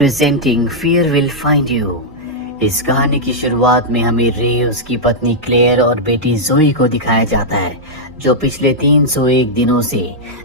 Presenting fear will find you. इस कहानी की शुरुआत में हमें रे, उसकी पत्नी क्लेयर और बेटी जोई को दिखाया जाता है, जो पिछले 301 दिनों से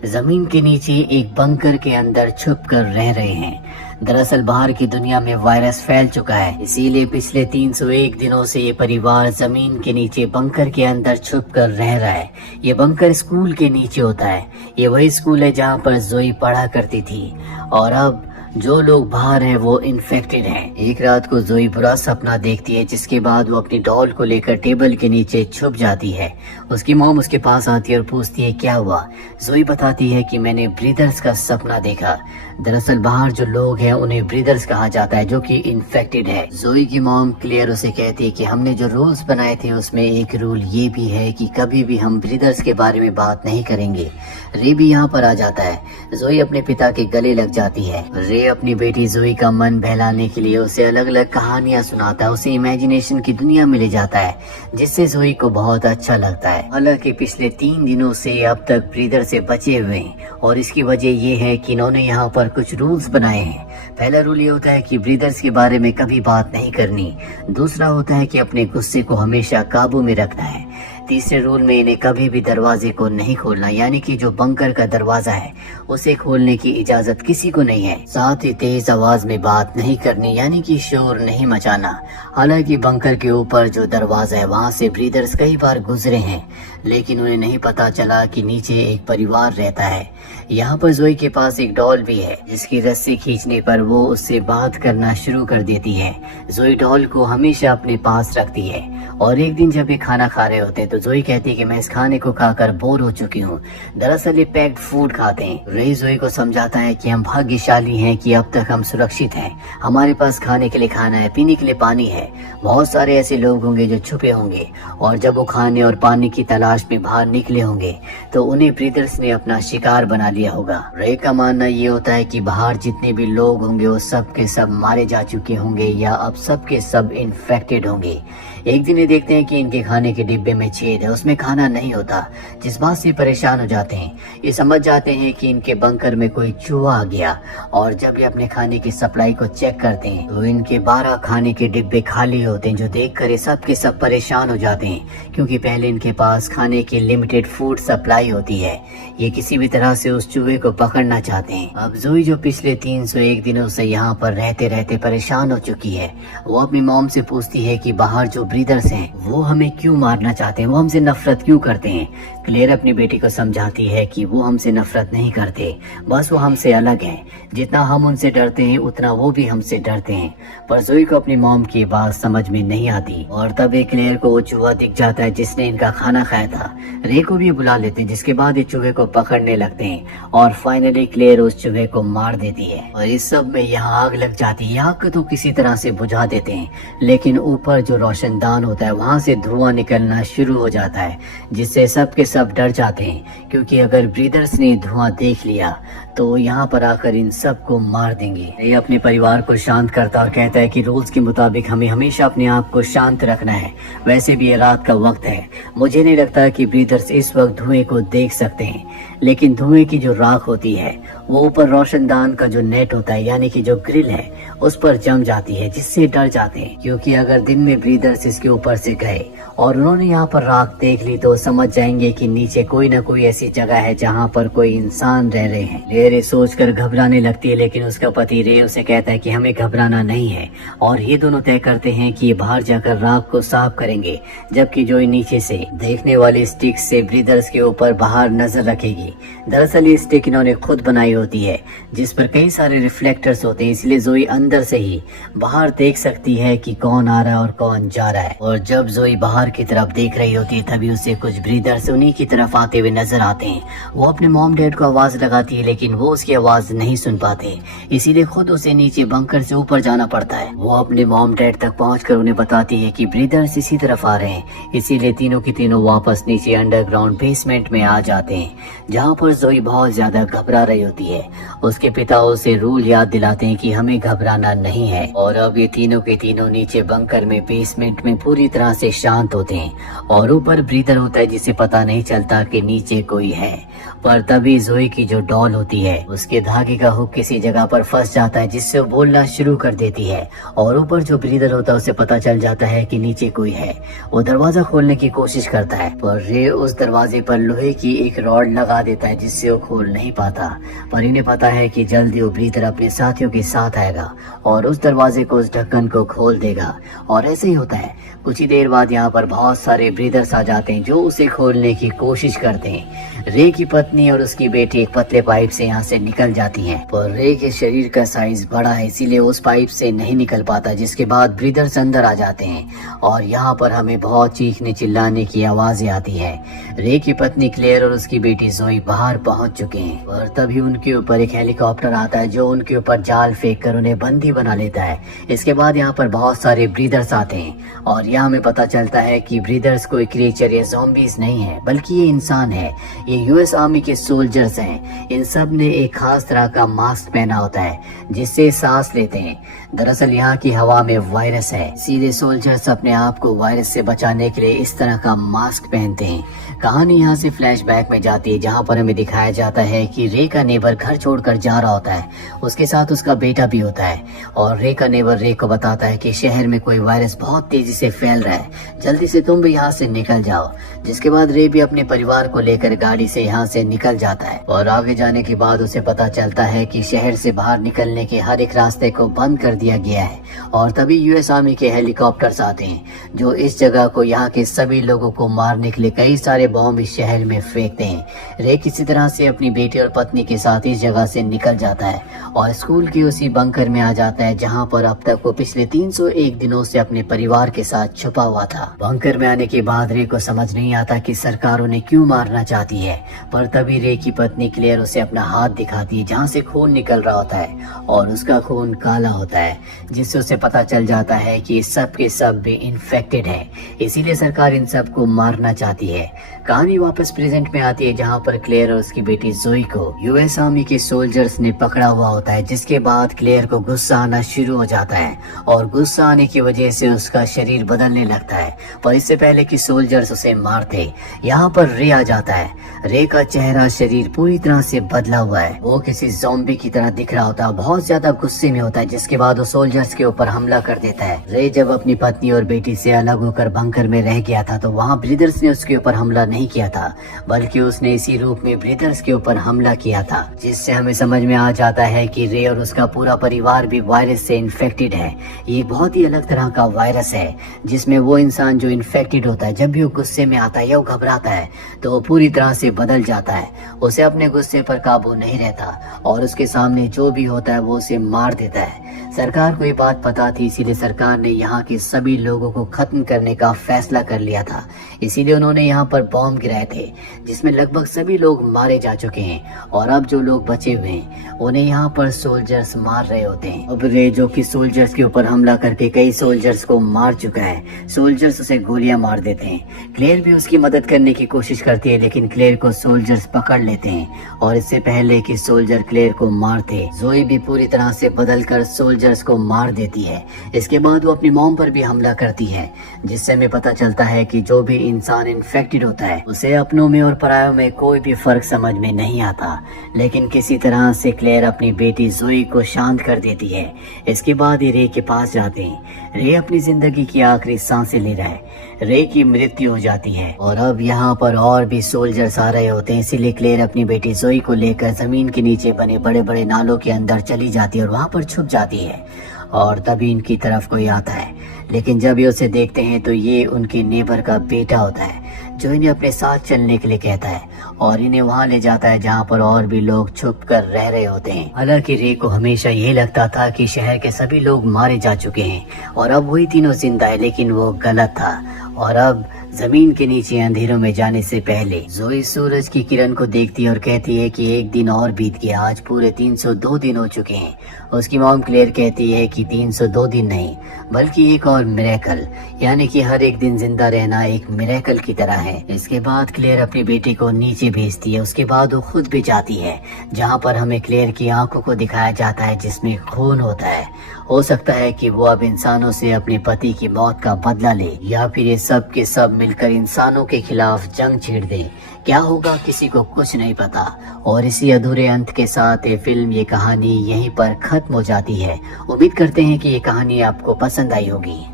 जमीन के नीचे एक बंकर के अंदर छुप कर रह रहे हैं। दरअसल बाहर की दुनिया में वायरस फैल चुका है, इसीलिए पिछले 301 दिनों से ये परिवार जमीन के नीचे बंकर के अंदर छुप कर रह रहा है। ये बंकर स्कूल के नीचे होता है। ये वही स्कूल है जहाँ पर जोई पढ़ा करती थी, और अब जो लोग बाहर हैं वो इन्फेक्टेड हैं। एक रात को जोई बुरा सपना देखती है, जिसके बाद वो अपनी डॉल को लेकर टेबल के नीचे छुप जाती है। उसकी मॉम उसके पास आती है और पूछती है क्या हुआ। जोई बताती है कि मैंने ब्रीदर्स का सपना देखा। दरअसल बाहर जो लोग हैं उन्हें ब्रीदर्स कहा जाता है, जो कि इन्फेक्टेड है। जोई की मॉम क्लियर उसे कहती है कि हमने जो रूल्स बनाए थे उसमें एक रूल ये भी है कि कभी भी हम ब्रीदर्स के बारे में बात नहीं करेंगे। रे भी यहाँ पर आ जाता है। जोई अपने पिता के गले लग जाती है। रे अपनी बेटी जोई का मन बहलाने के लिए उसे अलग अलग कहानियां सुनाता है, उसे इमेजिनेशन की दुनिया में ले जाता है, जिससे जोई को बहुत अच्छा लगता है। हालांकि पिछले 3 दिनों से अब तक ब्रीदर से बचे हुए हैं, और इसकी वजह ये है कि इन्होंने यहाँ पर कुछ रूल्स बनाए हैं। पहला रूल ये होता है कि ब्रीदर्स के बारे में कभी बात नहीं करनी। दूसरा होता है कि अपने गुस्से को हमेशा काबू में रखना है। तीसरे रूल में इन्हें कभी भी दरवाजे को नहीं खोलना, यानी कि जो बंकर का दरवाजा है उसे खोलने की इजाजत किसी को नहीं है। साथ ही तेज आवाज में बात नहीं करनी, यानी कि शोर नहीं मचाना। हालांकि बंकर के ऊपर जो दरवाजा है वहाँ से ब्रीदर्स कई बार गुजरे हैं, लेकिन उन्हें नहीं पता चला कि नीचे एक परिवार रहता है। यहाँ पर जोई के पास एक डॉल भी है, जिसकी रस्सी खींचने पर वो उससे बात करना शुरू कर देती है। जोई डॉल को हमेशा अपने पास रखती है, और एक दिन जब ये खाना खा रहे होते हैं तो जोई कहती है कि मैं इस खाने को खाकर बोर हो चुकी हूँ। दरअसल ये पैक्ड फूड खाते हैं। रे जोई को समझाता है कि हम भाग्यशाली हैं कि अब तक हम सुरक्षित हैं। हमारे पास खाने के लिए खाना है, पीने के लिए पानी है। बहुत सारे ऐसे लोग होंगे जो छुपे होंगे, और जब वो खाने और पानी की तलाश में बाहर निकले होंगे तो उन्हें ब्रीदर्स ने अपना शिकार बना लिया होगा। रे का मानना ये होता है कि बाहर जितने भी लोग होंगे वो सब के सब मारे जा चुके होंगे, या अब सब के सब इन्फेक्टेड होंगे। एक दिन ये देखते हैं कि इनके खाने के डिब्बे में छेद है, उसमें खाना नहीं होता, जिस बात से परेशान हो जाते हैं। ये समझ जाते हैं कि इनके बंकर में कोई चूहा आ गया, और जब ये अपने खाने की सप्लाई को चेक करते हैं तो इनके 12 खाने के डिब्बे खाली होते हैं, जो देखकर ये सब के सब परेशान हो जाते हैं, क्योंकि पहले इनके पास खाने की लिमिटेड फूड सप्लाई होती है। ये किसी भी तरह से उस चूहे को पकड़ना चाहते हैं। अब जोई, जो पिछले 301 दिनों से यहाँ पर रहते रहते परेशान हो चुकी है, वो अपनी मॉम से पूछती है कि बाहर जो ब्रीदर्स हैं वो हमें क्यों मारना चाहते हैं, वो हमसे नफरत क्यों करते हैं। क्लेयर अपनी बेटी को समझाती है कि वो हमसे नफरत नहीं करते, बस वो हमसे अलग हैं। जितना हम उनसे डरते हैं उतना वो भी हमसे डरते हैं। पर जोई को अपनी मॉम की बात समझ में नहीं आती, और तब एक क्लेयर को वो चूहा दिख जाता है जिसने इनका खाना खाया था। रे को भी बुला लेते हैं, जिसके बाद ये चूहे को पकड़ने लगते हैं, और फाइनली क्लेयर उस चूहे को मार देती है। और इस सब में यहाँ आग लग जाती है। आग को तो किसी तरह से बुझा देते हैं, लेकिन ऊपर जो रोशनदान होता है वहाँ से धुआं निकलना शुरू हो जाता है, जिससे सब के सब डर जाते हैं, क्योंकि अगर ब्रीदर्स ने धुआं देख लिया तो यहाँ पर आकर इन सबको मार देंगे। ये अपने परिवार को शांत करता और कहता है कि रूल्स के मुताबिक हमें हमेशा अपने आप को शांत रखना है। वैसे भी ये रात का वक्त है, मुझे नहीं लगता कि ब्रीदर्स इस वक्त धुएं को देख सकते हैं, लेकिन धुएं की जो राख होती है वो ऊपर रोशनदान का जो नेट होता है, यानी कि जो ग्रिल है, उस पर जम जाती है, जिससे डर जाते हैं। क्योंकि अगर दिन में ब्रीदर्स इसके ऊपर से गए और उन्होंने यहाँ पर राख देख ली तो समझ जाएंगे कि नीचे कोई ना कोई ऐसी जगह है जहाँ पर कोई इंसान रह रहे हैं। रे सोचकर घबराने लगती है, लेकिन उसका पति रे उसे कहता है कि हमें घबराना नहीं है, और ये दोनों तय करते हैं कि ये बाहर जाकर राख को साफ करेंगे, जबकि जोई नीचे से देखने वाली स्टिक से ब्रीदर्स के ऊपर बाहर नजर रखेगी। दरअसल ये स्टिक इन्होंने खुद बनाई होती है, जिस पर कई सारे रिफ्लेक्टर्स होते हैं, इसलिए जोई अंदर से ही बाहर देख सकती है कि कौन आ रहा है और कौन जा रहा है। और जब जोई बाहर की तरफ देख रही होती है तभी उसे कुछ ब्रीदर्स उन्हीं की तरफ आते हुए नजर आते हैं। वो अपने मॉम डैड को आवाज लगाती है, लेकिन वो उसकी आवाज नहीं सुन पाते, इसीलिए खुद उसे नीचे बंकर से ऊपर जाना पड़ता है। वो अपने मॉम डैड तक पहुंचकर उन्हें बताती है कि ब्रीदर्स इसी तरफ आ रहे हैं, इसीलिए तीनों की तीनों वापस नीचे अंडरग्राउंड बेसमेंट में आ जाते हैं, जहाँ पर जोई बहुत ज्यादा घबरा रही होती है। उसके पिता उसे रूल याद दिलाते हैं कि हमें घबराना नहीं है, और अब ये तीनों के तीनों नीचे बंकर में बेसमेंट में पूरी तरह से शांत होते हैं, और ऊपर ब्रीदर होता है जिसे पता नहीं चलता कि नीचे कोई है। पर तभी जोई की जो डॉल होती है। उसके धागे का हुक किसी जगह पर फंस जाता है जिससे वो बोलना शुरू कर देती है और ऊपर जो ब्रीदर होता है उसे पता चल जाता है कि नीचे कोई है। वो दरवाजा खोलने की कोशिश करता है पर रे उस दरवाजे पर लोहे की एक रॉड लगा देता है जिससे वो खोल नहीं पाता। पर इन्हें पता है कि जल्दी वो ब्रीदर अपने साथियों के साथ आएगा और उस दरवाजे को, उस ढक्कन को खोल देगा। और ऐसे ही होता है। कुछ ही देर बाद यहाँ पर बहुत सारे ब्रीदर्स आ जाते हैं जो उसे खोलने की कोशिश करते हैं। रे की पत्नी और उसकी बेटी एक पतले पाइप से यहाँ से निकल जाती हैं, पर रे के शरीर का साइज बड़ा है इसीलिए उस पाइप से नहीं निकल पाता, जिसके बाद ब्रीदर्स अंदर आ जाते हैं और यहाँ पर हमें बहुत चीखने चिल्लाने की आवाजें आती है। रे की पत्नी क्लेयर और उसकी बेटी जोई बाहर पहुंच चुके हैं और तभी उनके ऊपर एक हेलीकॉप्टर आता है जो उनके ऊपर जाल फेंक कर उन्हें बंदी बना लेता है। इसके बाद यहाँ पर बहुत सारे ब्रीदर्स आते हैं और यहाँ हमें पता चलता है कि ब्रीदर्स कोई क्रिएचर या ज़ॉम्बीज नहीं है बल्कि ये इंसान है। ये यूएस आर्मी के सोल्जर्स हैं। इन सब ने एक खास तरह का मास्क पहना होता है जिससे सांस लेते हैं। दरअसल यहाँ की हवा में वायरस है, सीधे सोल्जर्स अपने आप को वायरस से बचाने के लिए इस तरह का मास्क पहनते हैं। कहानी यहाँ से फ्लैशबैक में जाती है जहाँ पर हमें दिखाया जाता है कि रे का नेबर घर छोड़कर जा रहा होता है, उसके साथ उसका बेटा भी होता है और रे का नेबर रे को बताता है कि शहर में कोई वायरस बहुत तेजी से फैल रहा है, जल्दी से तुम भी यहाँ से निकल जाओ। जिसके बाद रे भी अपने परिवार को लेकर गाड़ी से यहाँ से निकल जाता है और आगे जाने के बाद उसे पता चलता है कि शहर से बाहर निकलने के हर एक रास्ते को बंद कर दिया गया है। और तभी यूएस आर्मी के हेलीकॉप्टर्स आते हैं जो इस जगह को, यहाँ के सभी लोगों को मारने के लिए कई सारे बॉम्ब इस शहर में फेंकते हैं। रे किसी तरह से अपनी बेटी और पत्नी के साथ इस जगह से निकल जाता है और स्कूल के उसी बंकर में आ जाता है जहाँ पर अब तक वो पिछले 301 दिनों से अपने परिवार के साथ छुपा हुआ था। बंकर में आने के बाद रे को समझ नहीं आता कि सरकार उन्हें क्यों मारना चाहती है, पर तभी रे की पत्नी क्लेयर उसे अपना हाथ दिखाती है जहाँ से खून निकल रहा होता है और उसका खून काला होता है, जिससे उसे पता चल जाता है कि सब के सब भी इन्फेक्टेड है, इसीलिए सरकार इन सब को मारना चाहती है। कहानी वापस प्रेजेंट में आती है जहाँ पर क्लेयर और उसकी बेटी जोई को यूएस आर्मी के सोल्जर्स ने पकड़ा हुआ होता है। जिसके बाद क्लेयर को गुस्सा आना शुरू हो जाता है और गुस्सा आने की वजह से उसका शरीर बदलने लगता है, पर इससे पहले कि सोल्जर्स उसे मारते यहाँ पर रे आ जाता है। रे का चेहरा, शरीर पूरी तरह से बदला हुआ है, वो किसी ज़ॉम्बी की तरह दिख रहा होता है, बहुत ज्यादा गुस्से में होता है। जिसके बाद वो सोल्जर्स के ऊपर हमला कर देता है। रे जब अपनी पत्नी और बेटी से अलग होकर बंकर में रह गया था तो वहाँ ब्रीदर्स ने उसके ऊपर हमला नहीं किया था, बल्कि उसने इसी रूप में ब्रीदर्स के ऊपर हमला किया था, जिससे हमें समझ में आ जाता है कि रे और उसका पूरा परिवार भी वायरस से इन्फेक्टेड है। ये बहुत ही अलग तरह का वायरस है जिसमें वो इंसान जो इन्फेक्टेड होता है, जब भी वो गुस्से में आता है या वो घबराता है तो वो पूरी तरह से बदल जाता है। उसे अपने गुस्से पर काबू नहीं रहता और उसके सामने जो भी होता है वो उसे मार देता है। सरकार को ये बात पता थी, इसीलिए सरकार ने यहाँ के सभी लोगों को खत्म करने का फैसला कर लिया था। इसीलिए उन्होंने यहाँ पर बॉम्ब गिराए थे जिसमें लगभग सभी लोग मारे जा चुके हैं और अब जो लोग बचे हुए हैं उन्हें यहाँ पर सोल्जर्स मार रहे होते हैं। अब रे जो कि सोल्जर्स के ऊपर हमला करके कई सोल्जर्स को मार चुका है, सोल्जर्स उसे गोलियां मार देते हैं। क्लेयर भी उसकी मदद करने की कोशिश करती है लेकिन क्लेयर को सोल्जर्स पकड़ लेते हैं और इससे पहले कि सोल्जर क्लेयर को मारते, जोई भी पूरी तरह से बदल कर सोल्जर्स को मार देती है। इसके बाद वो अपनी मॉम पर भी हमला करती है, जिससे हमें पता चलता है कि जो भी इंसान इन्फेक्टेड होता है उसे अपनों में और परायों में कोई भी फर्क समझ में नहीं आता। लेकिन किसी तरह से क्लेयर अपनी बेटी जोई को शांत कर देती है। इसके बाद ये रे के पास जाते हैं। रे अपनी जिंदगी की आखिरी सांसें ले रहा है। रे की मृत्यु हो जाती है और अब यहाँ पर और भी सोल्जर्स आ रहे होते हैं, इसीलिए क्लेयर अपनी बेटी जोई को लेकर जमीन के नीचे बने बड़े बड़े नालों के अंदर चली जाती है और वहाँ पर छुप जाती है। और तभी इनकी तरफ कोई आता है, लेकिन जब ये उसे देखते हैं तो ये उनके नेबर का बेटा होता है जो इन्हें अपने साथ चलने के लिए कहता है और इन्हें वहाँ ले जाता है जहाँ पर और भी लोग छुप कर रह रहे होते हैं। हालांकि रे को हमेशा यही लगता था कि शहर के सभी लोग मारे जा चुके हैं और अब वही तीनों जिंदा है, लेकिन वो गलत था। और अब जमीन के नीचे अंधेरों में जाने से पहले जोई सूरज की किरण को देखती है और कहती है कि एक दिन और बीत गया, आज पूरे 302 दिन हो चुके हैं। उसकी मॉम क्लेयर कहती है कि 302 दिन नहीं बल्कि एक और मिरेकल, यानी कि हर एक दिन जिंदा रहना एक मिरेकल की तरह है। इसके बाद क्लेयर अपनी बेटी को नीचे भेजती है। उसके बाद वो खुद भी जाती है जहाँ पर हमें क्लेयर की आंखों को दिखाया जाता है जिसमें खून होता है। हो सकता है कि वो अब इंसानों से अपने पति की मौत का बदला ले या फिर ये सब के सब मिलकर इंसानों के खिलाफ जंग छेड़ दें, क्या होगा किसी को कुछ नहीं पता। और इसी अधूरे अंत के साथ ये फिल्म, ये कहानी यहीं पर खत्म हो जाती है। उम्मीद करते हैं कि ये कहानी आपको पसंद आई होगी।